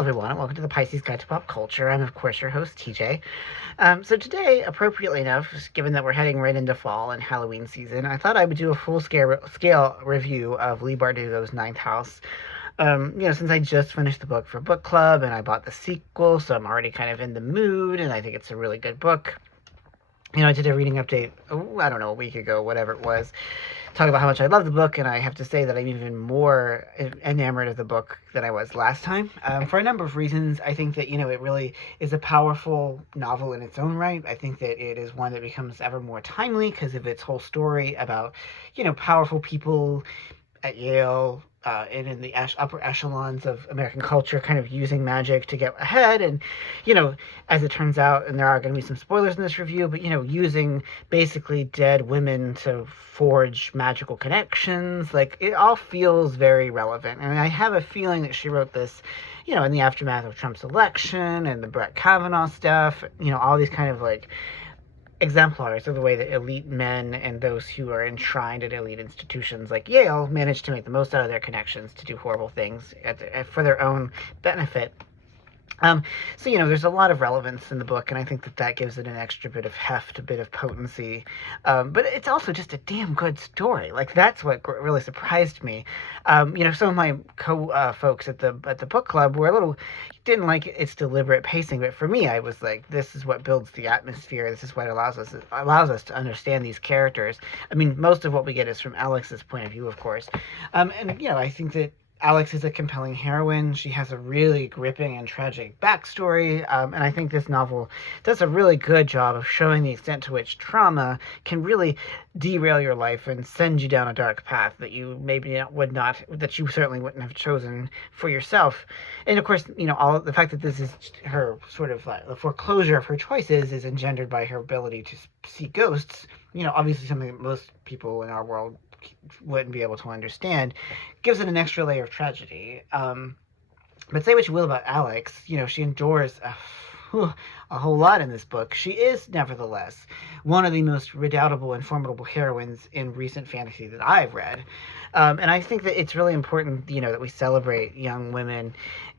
everyone, and welcome to the Pisces Guide to Pop Culture. I'm, of course, your host, TJ. So today, appropriately enough, given that we're heading right into fall and Halloween season, I thought I would do a full-scale review of Leigh Bardugo's Ninth House. Since I just finished the book for book club, and I bought the sequel, so I'm already kind of in the mood, and I think it's a really good book. I did a reading update, I don't know, a week ago, whatever it was, talk about how much I love the book, and I have to say that I'm even more enamored of the book than I was last time. For a number of reasons, I think that, it really is a powerful novel in its own right. I think that it is one that becomes ever more timely because of its whole story about, powerful people at Yale, and in the upper echelons of American culture, kind of using magic to get ahead. And, as it turns out, and there are going to be some spoilers in this review, but, using basically dead women to forge magical connections. Like, it all feels very relevant. And I have a feeling that she wrote this, in the aftermath of Trump's election and the Brett Kavanaugh stuff, all these kind of like exemplars of the way that elite men and those who are enshrined at elite institutions like Yale manage to make the most out of their connections to do horrible things for their own benefit. There's a lot of relevance in the book, and I think that gives it an extra bit of heft, a bit of potency. But it's also just a damn good story. Like, that's what really surprised me. Some of my folks at the book club didn't like its deliberate pacing, but for me, I was like, this is what builds the atmosphere. This is what allows us to understand these characters. I mean, most of what we get is from Alex's point of view, of course. I think that Alex is a compelling heroine. She has a really gripping and tragic backstory, and I think this novel does a really good job of showing the extent to which trauma can really derail your life and send you down a dark path that you that you certainly wouldn't have chosen for yourself. And of course, all the fact that this is her sort of the foreclosure of her choices is engendered by her ability to see ghosts. Obviously something that most people in our world wouldn't be able to understand, gives it an extra layer of tragedy. But say what you will about Alex, she endures a whole lot in this book. She is, nevertheless, one of the most redoubtable and formidable heroines in recent fantasy that I've read. And I think that it's really important, that we celebrate young women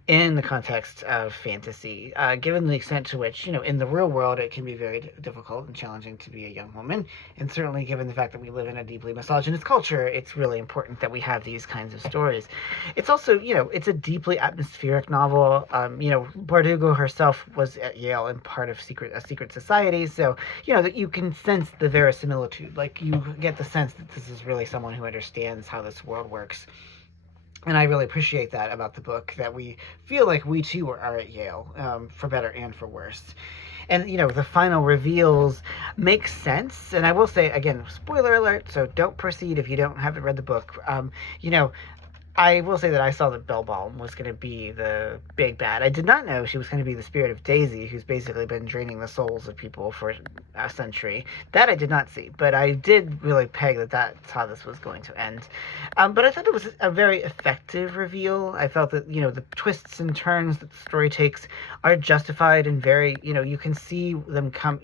in the context of fantasy, given the extent to which, in the real world, it can be very difficult and challenging to be a young woman. And certainly given the fact that we live in a deeply misogynist culture, it's really important that we have these kinds of stories. It's also, it's a deeply atmospheric novel. Bardugo herself was at Yale and part of a secret society. So, that you can sense the verisimilitude. Like, you get the sense that this is really someone who understands how this world works. And I really appreciate that about the book, that we feel like we too are at Yale, for better and for worse. And, the final reveals make sense. And I will say, again, spoiler alert, so don't proceed if you haven't read the book. I will say that I saw that Bellbalm was going to be the big bad. I did not know she was going to be the spirit of Daisy, who's basically been draining the souls of people for a century. That I did not see, but I did really peg that that's how this was going to end. But I thought it was a very effective reveal. I felt that, the twists and turns that the story takes are justified and very, you can see them come.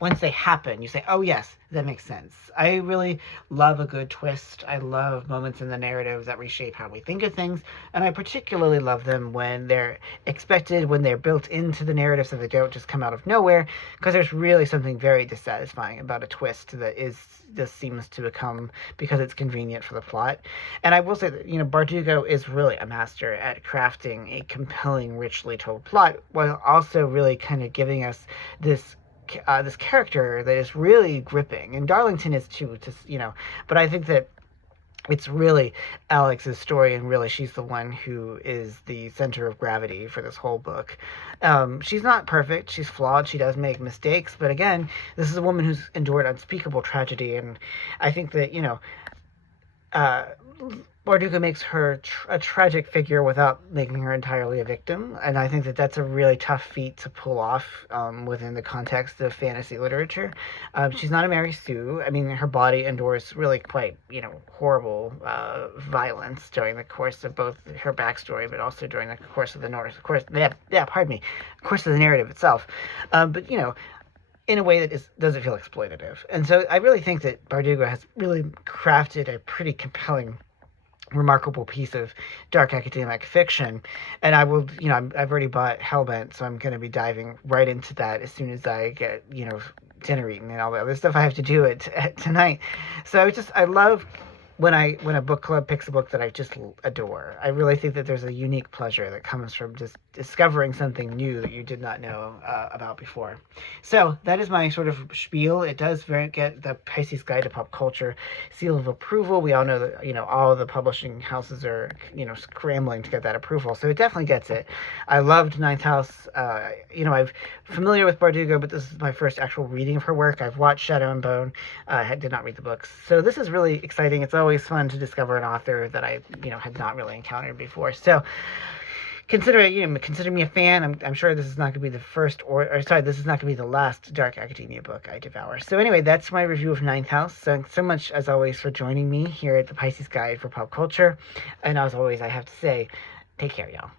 Once they happen, you say, oh yes, that makes sense. I really love a good twist. I love moments in the narrative that reshape how we think of things, and I particularly love them when they're expected, when they're built into the narrative so they don't just come out of nowhere, because there's really something very dissatisfying about a twist that just seems to become because it's convenient for the plot. And I will say that, Bardugo is really a master at crafting a compelling, richly told plot, while also really kind of giving us this character that is really gripping, and Darlington is too, but I think that it's really Alex's story, and really she's the one who is the center of gravity for this whole book. She's not perfect, she's flawed, she does make mistakes, but again, this is a woman who's endured unspeakable tragedy, and I think that, Bardugo makes her a tragic figure without making her entirely a victim, and I think that that's a really tough feat to pull off within the context of fantasy literature. She's not a Mary Sue. I mean, her body endures really quite, horrible violence during the course of both her backstory, but also during the course of the course of the narrative itself. But in a way that doesn't feel exploitative. And so I really think that Bardugo has really crafted a pretty compelling remarkable piece of dark academic fiction. And I will, I've already bought Hellbent, so I'm going to be diving right into that as soon as I get, dinner eaten and all the other stuff I have to do tonight. So I love when a book club picks a book that I just adore. I really think that there's a unique pleasure that comes from just discovering something new that you did not know about before. So that is my sort of spiel. It does get the Pisces Guide to Pop Culture seal of approval. We all know that all the publishing houses are scrambling to get that approval, so it definitely gets it. I loved Ninth House. I'm familiar with Bardugo, but this is my first actual reading of her work. I've watched Shadow and Bone. I did not read the books, so this is really exciting. It's always fun to discover an author that I had not really encountered before. So consider me a fan. I'm sure this is not going to be the first this is not going to be the last dark academia book I devour. So anyway, that's my review of Ninth House. So much as always for joining me here at the Pisces Guide for Pop Culture, and as always I have to say, take care, y'all.